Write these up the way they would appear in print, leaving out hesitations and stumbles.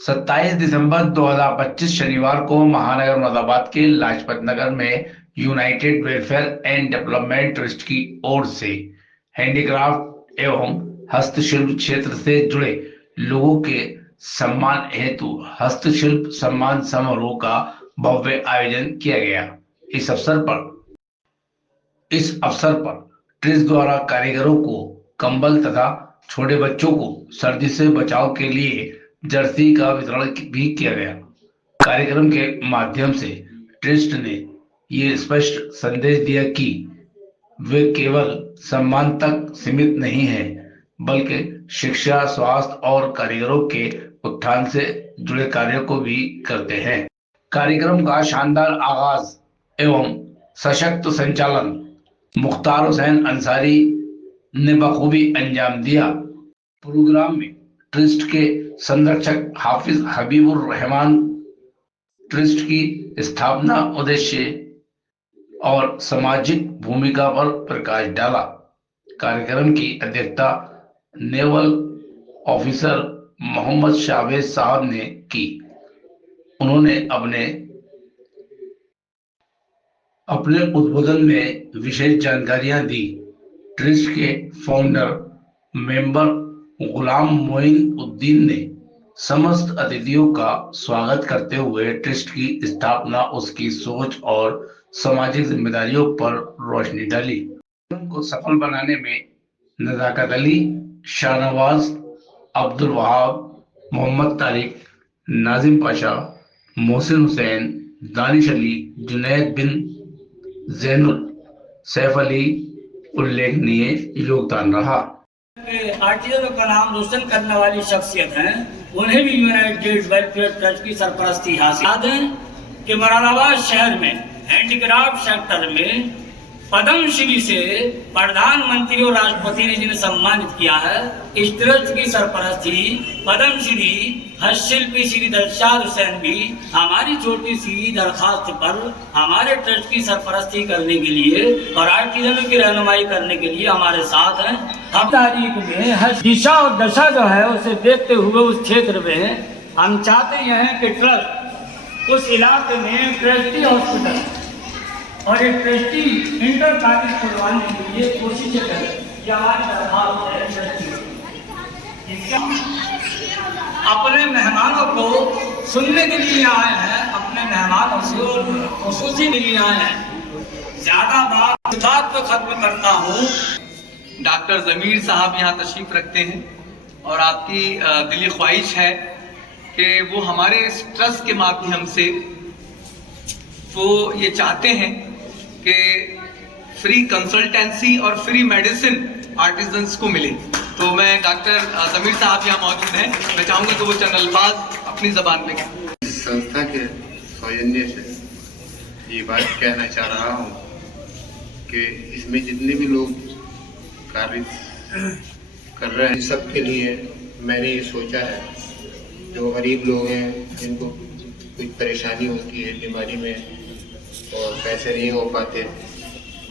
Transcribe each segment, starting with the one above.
27 दिसंबर 2025 शनिवार को महानगर मुरादाबाद के लाजपत नगर में United welfare and development trust की ओर से हैंडीक्राफ्ट एवं हस्तशिल्प क्षेत्र से जुड़े लोगों के सम्मान हेतु हस्तशिल्प सम्मान समारोह का भव्य आयोजन किया गया। इस अवसर पर ट्रस्ट द्वारा कारीगरों को कंबल तथा छोटे बच्चों को सर्दी से बचाव के लिए जर्सी का वितरण भी किया गया। कार्यक्रम के माध्यम से ट्रस्ट ने ये स्पष्ट संदेश दिया कि वे केवल सम्मान तक सीमित नहीं है, बल्कि शिक्षा, स्वास्थ्य और कारीगरों के उत्थान से जुड़े कार्यों को भी करते हैं। कार्यक्रम का शानदार आगाज एवं सशक्त संचालन मुख्तार हुसैन अंसारी ने बखूबी अंजाम दिया। प्रोग्राम में ट्रस्ट के संरक्षक हाफिज हबीबुर रहमान, ट्रस्ट की स्थापना, उद्देश्य और सामाजिक भूमिका पर प्रकाश डाला। कार्यक्रम की अध्यक्षता नेवल ऑफिसर मोहम्मद शावेज साहब ने की। उन्होंने अपने उद्बोधन में विशेष जानकारियां दी। ट्रस्ट के फाउंडर मेंबर गुलाम मोइन उद्दीन ने समस्त अतिथियों का स्वागत करते हुए ट्रस्ट की स्थापना, उसकी सोच और सामाजिक जिम्मेदारियों पर रोशनी डाली। को सफल बनाने में नजाकत अली, शाहनवाज, अब्दुल वहाब, मोहम्मद तारिक, नाजिम पाशा, मोहसिन हुसैन, दानिश अली, जुनैद बिन जैनुल, सैफ अली उल्लेखनीय योगदान रहा। आर्टिजनों का नाम रोशन करने वाली शख्सियत हैं, उन्हें भी यूनाइटेड वेलफेयर ट्रस्ट की सरपरस्ती हासिल। याद है कि मुरादाबाद शहर में हैंडीक्राफ्ट सेक्टर में पद्मश्री से प्रधानमंत्री और राष्ट्रपति ने जिन्हें सम्मानित किया है, इस ट्रस्ट की सरपरस्ती पद्मश्री हस्तशिल्पी श्री दरशाद हुसैन भी हमारी छोटी सी दरखास्त पर हमारे ट्रस्ट की सरपरस्ती करने के लिए और आर्टिजनों की रहनुमाई करने के लिए हमारे साथ हैं। अब तारीख में दिशा और दशा जो है उसे देखते हुए उस क्षेत्र में हम चाहते हैं कि ट्रस्ट उस इलाके में ट्रस्टी हॉस्पिटल और एक ट्रस्टी इंटर कॉलेज खुलवाने के लिए कोशिशें करें। यह हमारी दरखास्त है। अपने मेहमानों को सुनने के लिए आए हैं, अपने मेहमानों से खुशूसी के लिए आए हैं। ज्यादा बात को खत्म करता हूँ। डॉक्टर जमीर साहब यहाँ तशरीफ रखते हैं और आपकी दिली ख्वाहिश है कि वो हमारे इस ट्रस्ट के माध्यम से वो ये चाहते हैं कि फ्री कंसल्टेंसी और फ्री मेडिसिन आर्टिजन्स को मिले। तो मैं डॉक्टर जमीर साहब यहाँ मौजूद हैं, मैं चाहूँगा कि वो चंद अल्फाज अपनी ज़बान में कहें। इस संस्था के सौजन्य से ये बात कहना चाह रहा हूँ कि इसमें जितने भी लोग कार्य कर रहे हैं, सबके लिए मैंने ये सोचा है, जो गरीब लोग हैं, जिनको कुछ परेशानी होती है बीमारी में और पैसे नहीं हो पाते,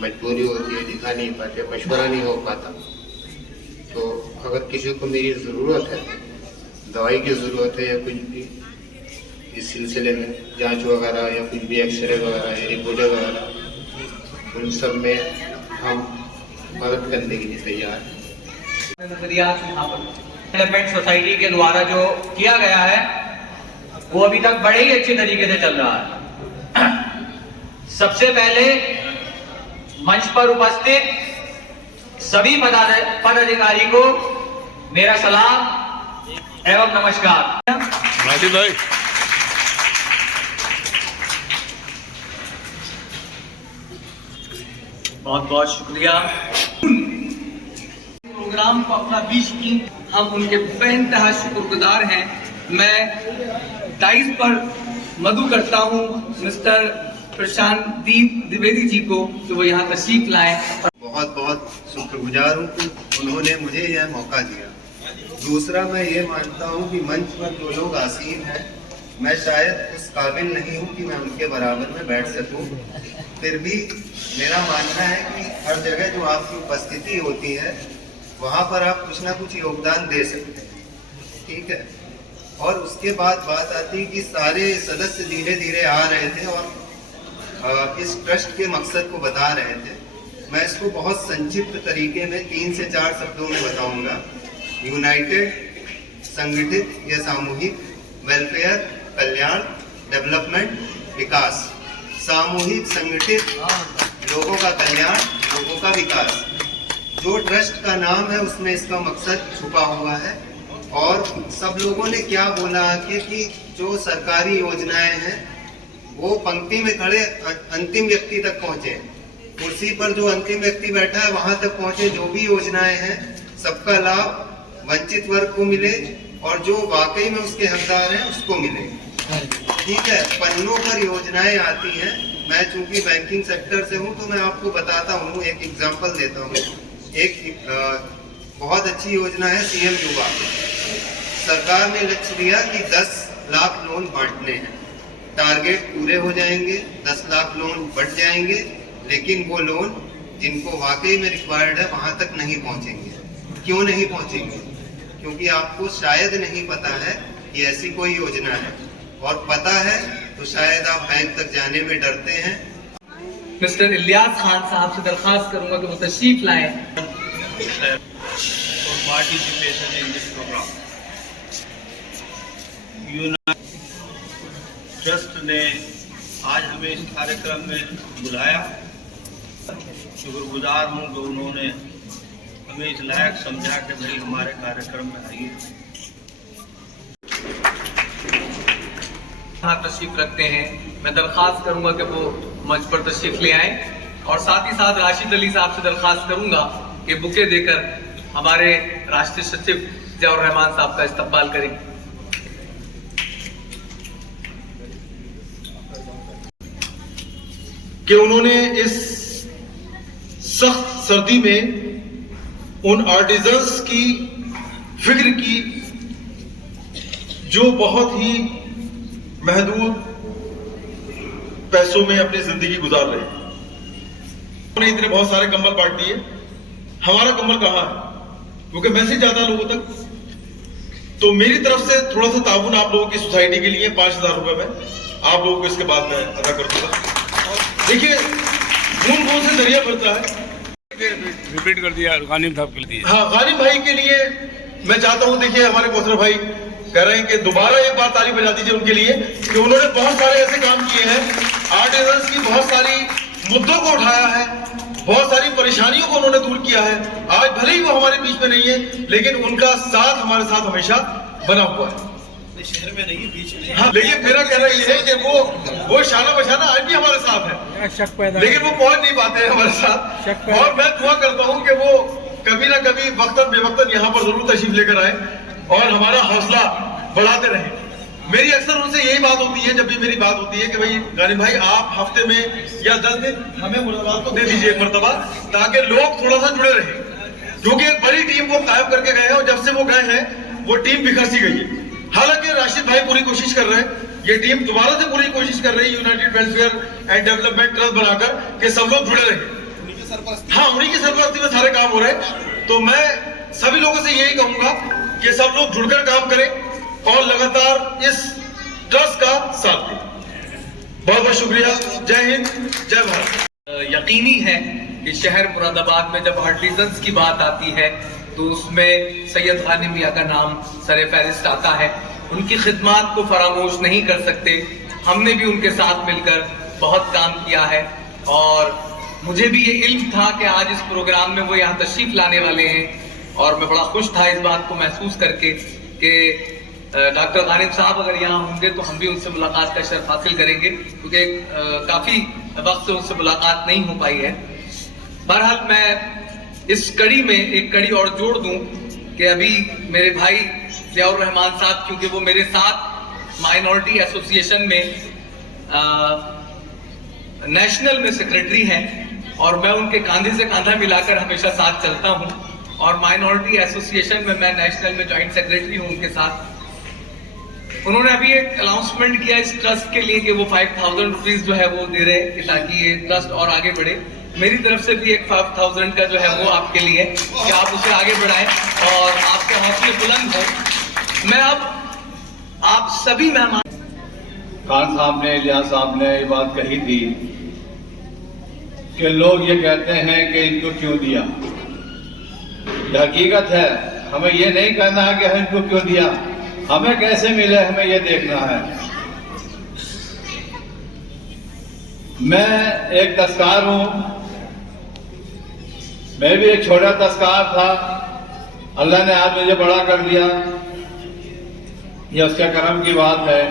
मजबूरी होती है, दिखा नहीं पाते, मशवरा नहीं हो पाता, तो अगर किसी को मेरी ज़रूरत है, दवाई की ज़रूरत है या कुछ भी इस सिलसिले में जांच वगैरह या कुछ भी एक्सरे वगैरह या रिपोर्टें वगैरह, उन सब में हम मदद करने के लिए तैयार हैं। नजरिया यहाँ पर डेवलपमेंट सोसाइटी के द्वारा जो किया गया है वो अभी तक बड़े ही अच्छे तरीके से चल रहा है। सबसे पहले मंच पर उपस्थित सभी पदाधिकारी को मेरा सलाम एवं नमस्कार। राजीव भाई, बहुत बहुत शुक्रिया। प्रोग्राम को अपना बीच की हम उनके बेइंतहा शुक्रगुजार हैं। मैं डाइस पर मधु करता हूँ मिस्टर प्रशांत द्विवेदी जी को कि वो यहाँ तशरीफ लाएं। बहुत बहुत शुक्रगुजार हूँ कि उन्होंने मुझे यह मौका दिया। दूसरा, मैं ये मानता हूँ कि मंच पर जो लोग आसीन हैं, मैं शायद उस काबिल नहीं हूँ कि मैं उनके बराबर में बैठ सकूँ। फिर भी मेरा मानना है कि हर जगह जो आपकी उपस्थिति होती है वहाँ पर आप कुछ ना कुछ योगदान दे सकते हैं। ठीक है, और उसके बाद बात आती कि सारे सदस्य धीरे धीरे आ रहे थे और इस ट्रस्ट के मकसद को बता रहे थे। मैं इसको बहुत संक्षिप्त तरीके में 3 से 4 शब्दों में बताऊंगा। यूनाइटेड, संगठित या सामूहिक, वेलफेयर, कल्याण, डेवलपमेंट, विकास। सामूहिक, संगठित, लोगों का कल्याण, लोगों का विकास। जो ट्रस्ट का नाम है उसमें इसका मकसद छुपा हुआ है। और सब लोगों ने क्या बोला कि जो सरकारी योजनाएं हैं वो पंक्ति में खड़े अंतिम व्यक्ति तक पहुंचे, कुर्सी पर जो अंतिम व्यक्ति बैठा है वहां तक पहुंचे। जो भी योजनाएं हैं सबका लाभ वंचित वर्ग को मिले और जो वाकई में उसके हकदार हैं उसको मिले। ठीक है, पन्नों पर योजनाएं आती हैं। मैं चूंकि बैंकिंग सेक्टर से हूं तो मैं आपको बताता हूं, एक एग्जांपल देता हूं। एक बहुत अच्छी योजना है सीएम युवा। सरकार ने लक्ष्य दिया कि 10 लाख लोन बांटने हैं। टारगेट पूरे हो जाएंगे, 10 लाख लोन बढ़ जाएंगे, लेकिन वो लोन जिनको वाकई में रिक्वायर्ड है वहां तक नहीं पहुंचेंगे। क्यों नहीं पहुंचेंगे? क्योंकि आपको शायद नहीं पता है कि ऐसी कोई योजना है, और पता है तो शायद आप बैंक तक जाने में डरते हैं। मिस्टर इलियास खान साहब से दरख्वास्त करूंगा कि वो तशरीफ लाएं। for participation in this program. Trust ने आज हमें इस कार्यक्रम में बुलाया। शुक्रगुजार हूँ कि उन्होंने हमें इस लायक समझा कि भाई हमारे कार्यक्रम में आइए। यहाँ तशरीफ रखते हैं, मैं दरख्वास्त करूंगा कि वो मंच पर तशरीफ ले आएं, और साथ ही साथ राशिद अली साहब से दरख्वास्त करूंगा कि बुके देकर हमारे राष्ट्रीय सचिव ज़ियाउर रहमान साहब का इस्तकबाल करें। कि उन्होंने इस सख्त सर्दी में उन आर्टिजन्स की फिक्र की जो बहुत ही महदूद पैसों में अपनी जिंदगी गुजार रहे हैं। उन्होंने इतने बहुत सारे कंबल बांट दिए, हमारा कंबल कहाँ है? क्योंकि मैसेज जाता है लोगों तक। तो मेरी तरफ से थोड़ा सा ताउन आप लोगों की सोसाइटी के लिए 5000 रुपए में आप लोगों को इसके बाद में अदा कर दूंगा। देखिए, खून से दरिया भरता है। रिपीट कर दिया गानिम साहब के लिए। हाँ, गानिम भाई के लिए मैं चाहता हूँ, देखिए हमारे मोहतरम भाई कह रहे हैं कि दोबारा एक बार ताली बजा दीजिए उनके लिए कि उन्होंने बहुत सारे ऐसे काम किए हैं, आर्टिजन्स की बहुत सारी मुद्दों को उठाया है, बहुत सारी परेशानियों को उन्होंने दूर किया है। आज भले ही वो हमारे बीच में नहीं है, लेकिन उनका साथ हमारे साथ हमेशा बना हुआ है। शहर में नहीं, बीच में। हाँ, लेकिन मेरा कहना यह है कि वो शाना बशाना आज भी हमारे साथ है, लेकिन वो पहुंच नहीं पाते हैं हमारे साथ। और मैं दुआ करता हूं कि वो कभी ना कभी वक्तन बेवक्तन यहाँ पर जरूर तशरीफ लेकर आए और हमारा हौसला बढ़ाते रहे। मेरी अक्सर उनसे यही बात होती है, जब भी मेरी बात होती है कि भाई गानिम भाई आप हफ्ते में या 10 दिन हमें मुलाकात तो दे दीजिए एक मरतबा, ताकि लोग थोड़ा सा जुड़े रहे। क्योंकि एक बड़ी टीम वो कायम करके गए हैं और जब से वो गए हैं वो टीम बिखर सी गई है। हालांकि राशिद भाई पूरी कोशिश कर रहे हैं, ये टीम दोबारा से पूरी कोशिश कर रही है United welfare and development trust बनाकर कि सब लोग जुड़े रहे। हाँ, उन्हीं की सरपरस्ती में सारे काम हो रहे हैं। तो मैं सभी लोगों से यही कहूंगा कि सब लोग जुड़कर काम करें और लगातार इस ट्रस्ट का साथ दें। बहुत बहुत शुक्रिया। जय हिंद, जय भारत। यकीनी है कि शहर मुरादाबाद में जब आर्टिजन्स की बात आती है तो उसमें सैयद गानिम मियां का नाम सरे फहरिस्त आता है। उनकी खिदमात को फरामोश नहीं कर सकते। हमने भी उनके साथ मिलकर बहुत काम किया है और मुझे भी ये इल्म था कि आज इस प्रोग्राम में वो यहाँ तशरीफ लाने वाले हैं, और मैं बड़ा खुश था इस बात को महसूस करके कि डॉक्टर गानिम साहब अगर यहाँ होंगे तो हम भी उनसे मुलाकात का शर्फ हासिल करेंगे, क्योंकि काफ़ी वक्त से उनसे मुलाकात नहीं हो पाई है। बहरहाल मैं इस कड़ी में एक कड़ी और जोड़ दूं कि अभी मेरे भाई ज़ियाउर रहमान साहब, क्योंकि वो मेरे साथ माइनॉरिटी एसोसिएशन में नेशनल में सेक्रेटरी हैं और मैं उनके कंधे से कंधा मिलाकर हमेशा साथ चलता हूं, और माइनॉरिटी एसोसिएशन में मैं नेशनल में जॉइंट सेक्रेटरी हूं उनके साथ। उन्होंने अभी एक अनाउंसमेंट किया इस ट्रस्ट के लिए कि वो 5000 रुपीज जो है वो दे रहे हैं ताकि ये ट्रस्ट और आगे बढ़े। मेरी तरफ से भी एक 5000 का जो है वो आपके लिए कि आप उसे आगे बढ़ाएं और आपके हौसले बुलंद हो। मैं अब आप सभी मेहमान। खान साहब ने, इलियास साहब ने ये बात कही थी कि लोग ये कहते हैं कि इनको क्यों दिया। ये हकीकत है, हमें ये नहीं कहना है कि हम इनको क्यों दिया, हमें कैसे मिले हमें ये देखना है। मैं एक दस्तकार हूं, मैं भी एक छोटा दस्तकार था, अल्लाह ने आज मुझे बड़ा कर दिया, ये उसके करम की बात है।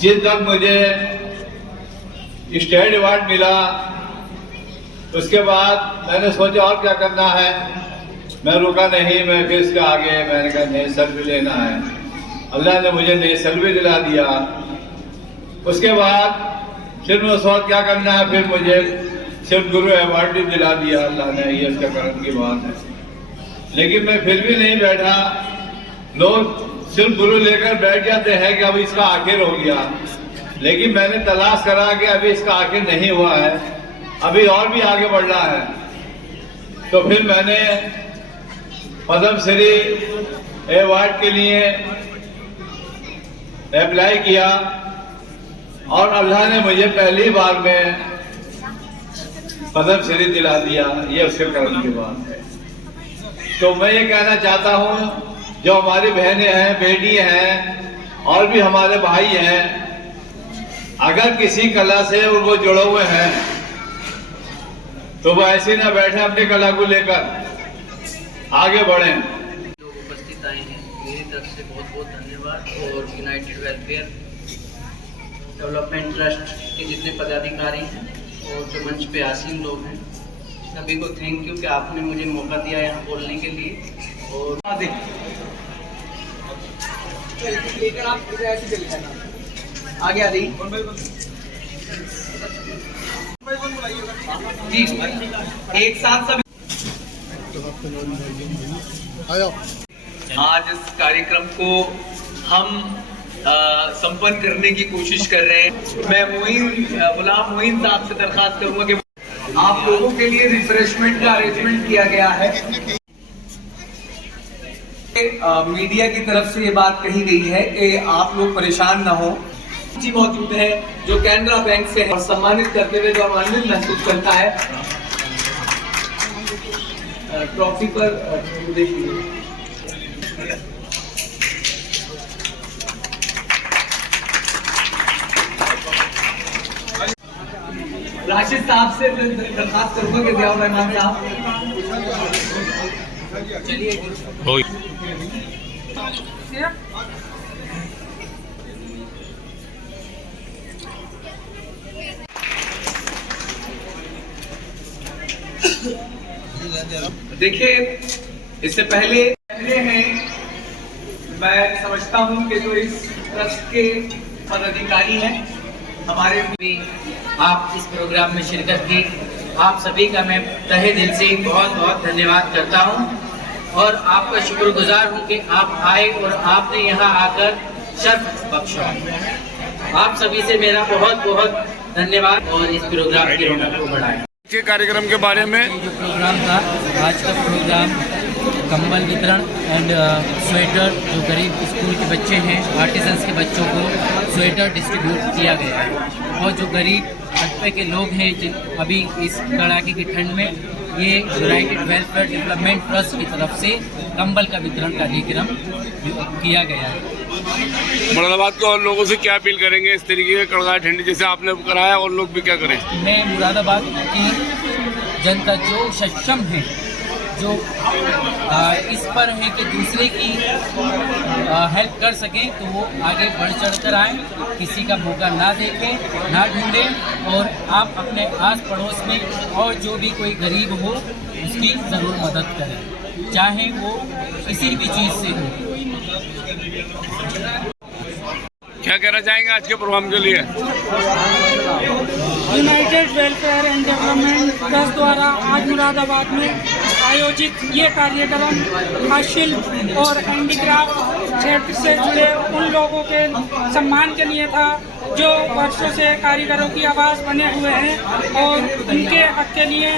जिस तक मुझे स्टेट अवार्ड मिला उसके बाद मैंने सोचा और क्या करना है, मैं रुका नहीं, मैं फिर इसके आगे मैंने कहा नेशनल भी लेना है। अल्लाह ने मुझे नेशनल भी दिला दिया। उसके बाद फिर मैं उस वक्त क्या करना है, फिर मुझे सिर्फ गुरु अवार्ड भी दिला दिया अल्लाह ने, ये उसका करम की बात है। लेकिन मैं फिर भी नहीं बैठा। लोग सिर्फ गुरु लेकर बैठ जाते हैं कि अब इसका आखिर हो गया, लेकिन मैंने तलाश करा कि अभी इसका आखिर नहीं हुआ है, अभी और भी आगे बढ़ना है। तो फिर मैंने पद्म श्री अवार्ड के लिए अप्लाई किया और अल्लाह ने मुझे पहली बार में पद्म श्री दिला दिया, ये उसके करम की बात है। तो मैं ये कहना चाहता हूँ, जो हमारी बहनें हैं, बेटी हैं और भी हमारे भाई हैं, अगर किसी कला से वो जुड़े हुए हैं तो वो ऐसे ना बैठे, अपनी कला को लेकर आगे बढ़ें। लोग उपस्थित आए हैं, मेरी तरफ से बहुत बहुत धन्यवाद। और यूनाइटेड वेलफेयर डेवलपमेंट ट्रस्ट के जितने पदाधिकारी हैं और जो मंच पे आसीन लोग हैं, सभी को थैंक यू कि आपने मुझे मौका दिया यहाँ बोलने के लिए। और आगे आ रही जी, एक साथ सब आज इस कार्यक्रम को हम संपन्न करने की कोशिश कर रहे हैं। मैं गुलाम मोइन साहब से दरखास्त करूंगा कि आप लोगों के लिए रिफ्रेशमेंट का अरेंजमेंट किया गया है। मीडिया की तरफ से ये बात कही गई है कि आप लोग परेशान ना हो। जी मौजूद है जो कैनरा बैंक से है और सम्मानित करते हुए जो आनंद महसूस करता है। ट्रॉफी पर राशिद साहब से दरखास्त करूंगा कि जियाउर रहमान साहब चलिए। देखिए, इससे पहले हैं, मैं समझता हूं कि जो इस ट्रस्ट के पदाधिकारी हैं हमारे भी आप इस प्रोग्राम में शिरकत की, आप सभी का मैं तहे दिल से बहुत बहुत धन्यवाद करता हूं और आपका शुक्रगुजार हूं कि आप आए और आपने यहां आकर शर्फ बख्शा। आप सभी से मेरा बहुत बहुत धन्यवाद और इस प्रोग्राम की रौनक को बढ़ाएं। के कार्यक्रम के बारे में जो प्रोग्राम था, आज का प्रोग्राम कंबल वितरण एंड स्वेटर, जो गरीब स्कूल के बच्चे हैं, आर्टिजन्स के बच्चों को स्वेटर डिस्ट्रीब्यूट किया गया है। और जो गरीब तबके के लोग हैं अभी इस कड़ाके की ठंड में, ये यूनाइटेड वेलफेयर डेवलपमेंट ट्रस्ट की तरफ से कंबल का वितरण कार्यक्रम किया गया है। मुरादाबाद के और लोगों से क्या अपील करेंगे इस तरीके के कड़ाके ठंडी जैसे आपने कराया, और लोग भी क्या करें? मैं मुरादाबाद की जनता जो सक्षम है, जो इस पर है कि दूसरे की हेल्प कर सकें, तो वो आगे बढ़ चढ़ कर आएँ, किसी का मौका ना देखें, ना ढूंढें और आप अपने आस पड़ोस में और जो भी कोई गरीब हो उसकी ज़रूर मदद करें, चाहे वो किसी भी चीज़ से हो। क्या कहना चाहेंगे आज के प्रोग्राम के लिए? United welfare and development trust द्वारा आज मुरादाबाद में आयोजित ये कार्यक्रम हाशिल और हैंडीक्राफ्ट क्षेत्र से जुड़े उन लोगों के सम्मान के लिए था जो वर्षों से कारीगरों की आवाज़ बने हुए हैं और उनके हक के लिए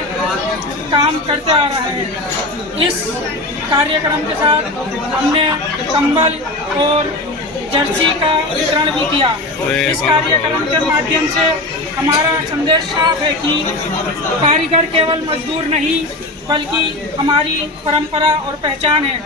काम करते आ रहे हैं। इस कार्यक्रम के साथ हमने कंबल और जर्सी का वितरण भी किया। इस कार्यक्रम के माध्यम से हमारा संदेश साफ है कि कारीगर केवल मजदूर नहीं बल्कि हमारी परंपरा और पहचान है।